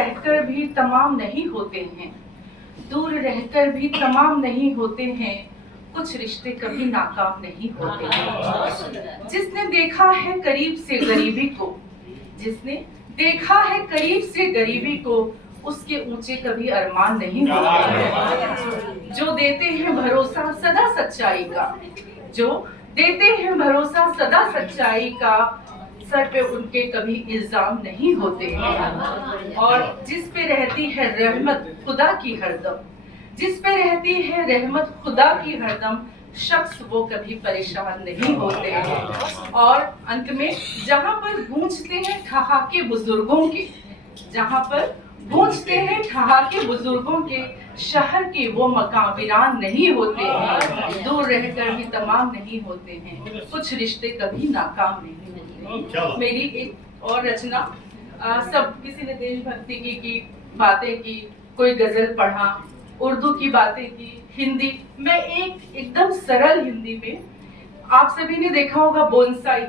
रहकर भी तमाम नहीं होते हैं, दूर रहकर भी तमाम नहीं होते हैं, कुछ रिश्ते कभी नाकाम नहीं होते हैं। जिसने देखा है करीब से गरीबी को, जिसने देखा है करीब से गरीबी को, उसके ऊंचे कभी अरमान नहीं होते हैं। जो देते हैं भरोसा सदा सच्चाई का, जो देते हैं भरोसा सदा सच्चाई का, सर पे उनके कभी इल्जाम नहीं होते हैं। और जिस पे रहती है रहमत खुदा की हरदम, जिस पे रहती है रहमत खुदा की हरदम, शख्स वो कभी परेशान नहीं होते हैं। और अंत में जहां पर गूंजते हैं ठहाके बुजुर्गों के, जहां पर गूंजते हैं ठहाके बुजुर्गों के, शहर के वो मकाम वीरान नहीं होते हैं, दूर रहकर भी तमाम नहीं होते हैं, कुछ रिश्ते कभी नाकाम नहीं होते। मेरी एक और रचना, सब किसी ने देशभक्ति की बातें की, कोई गजल पढ़ा, उर्दू की बातें की, हिंदी। मैं एकदम सरल हिंदी में, आप सभी ने देखा होगा बोनसाई,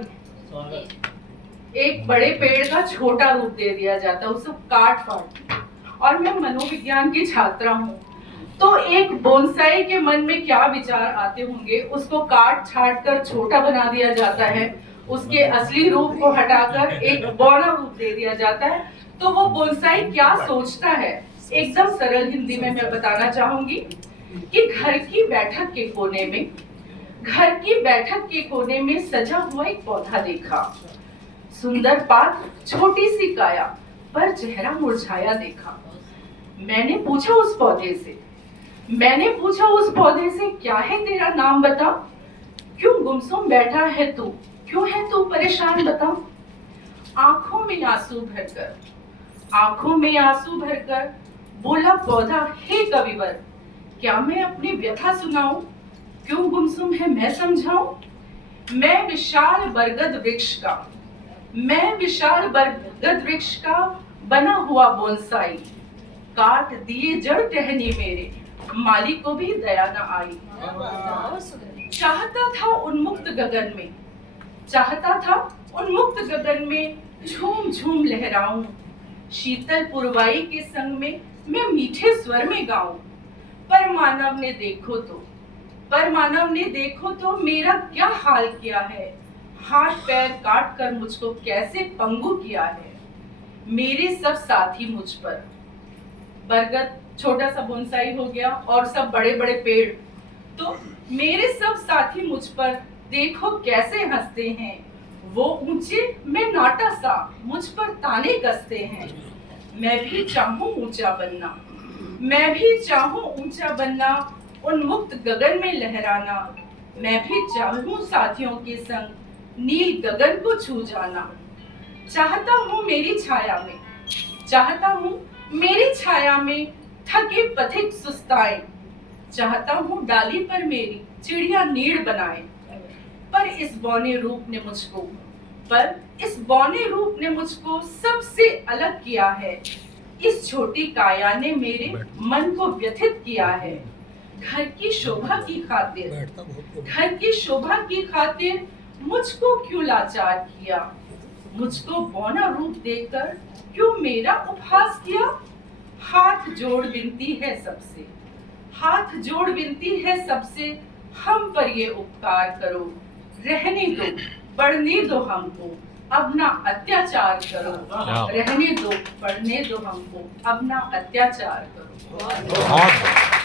एक बड़े पेड़ का छोटा रूप दे दिया जाता है, उसको काट फाट। और मैं मनोविज्ञान की छात्रा हूँ, तो एक बोनसाई के मन में क्या विचार आते होंगे, उसको काट छाट कर छोटा बना दिया जाता है, उसके असली रूप को हटाकर एक बौना रूप दे दिया जाता है। तो वो बोनसाई क्या सोचता है, एकदम सरल हिंदी में मैं बताना चाहूंगी कि घर की बैठक के कोने में, घर की बैठक के कोने में सजा हुआ एक पौधा देखा, सुंदर पात, छोटी सी काया, पर चेहरा मुरझाया देखा। मैंने पूछा उस पौधे से, मैंने पूछा उस पौधे से, क्या है तेरा नाम बता, क्यों गुमसुम बैठा है तू, क्यों है तू परेशान बता। आंखों में आंसू भरकर, आंखों में आंसू भरकर बोला पौधा, हे कविवर, क्या मैं अपनी व्यथा सुनाऊं, क्यों गुमसुम है मैं समझाऊं। मैं विशाल बरगद वृक्ष का, मैं विशाल बरगद वृक्ष का बना हुआ बोनसाई, काट दिए जड़ टहनी मेरे, माली को भी दया न आई। चाहता था उन्मुक्त गगन में, चाहता था उन्मुक्त गगन में झूम झूम लहराऊं, शीतल पुरवाई के संग में मैं मीठे स्वर में गाऊं। पर मानव ने देखो तो, पर मानव ने देखो तो मेरा क्या हाल किया है, हाथ पैर काट कर मुझको कैसे पंगु किया है। मेरे सब साथी मुझ पर, बरगद छोटा सा बोनसाई हो गया और सब बड़े बड़े पेड़, तो मेरे सब साथी मुझ पर देखो कैसे हंसते हैं, वो ऊंचे मैं नाटा सा, मुझ पर ताने कसते हैं। मैं भी चाहूं ऊंचा बनना, मैं भी चाहूं ऊंचा बनना, उन्मुक्त गगन में लहराना। मैं भी चाहूं साथियों के संग नील गगन को छू जाना। चाहता हूं मेरी छाया में, चाहता हूं मेरी छाया में थके पथिक सुस्ताए, चाहता हूं डाली पर मेरी चिड़िया नीड़ बनाए। पर इस बौने रूप ने मुझको, पर इस बौने रूप ने मुझको सबसे अलग किया है। इस छोटी काया ने मेरे मन को व्यथित किया है। घर की शोभा की खातिर, घर की शोभा की खातिर मुझको क्यों लाचार किया, मुझको बौना रूप देकर क्यों मेरा उपहास किया। हाथ जोड़ विनती है सबसे, हाथ जोड़ विनती है सबसे, हम पर ये उपकार करो, रहने दो बढ़ने दो हमको, अब ना अत्याचार करो। रहने दो बढ़ने दो हमको, अब ना अत्याचार करो।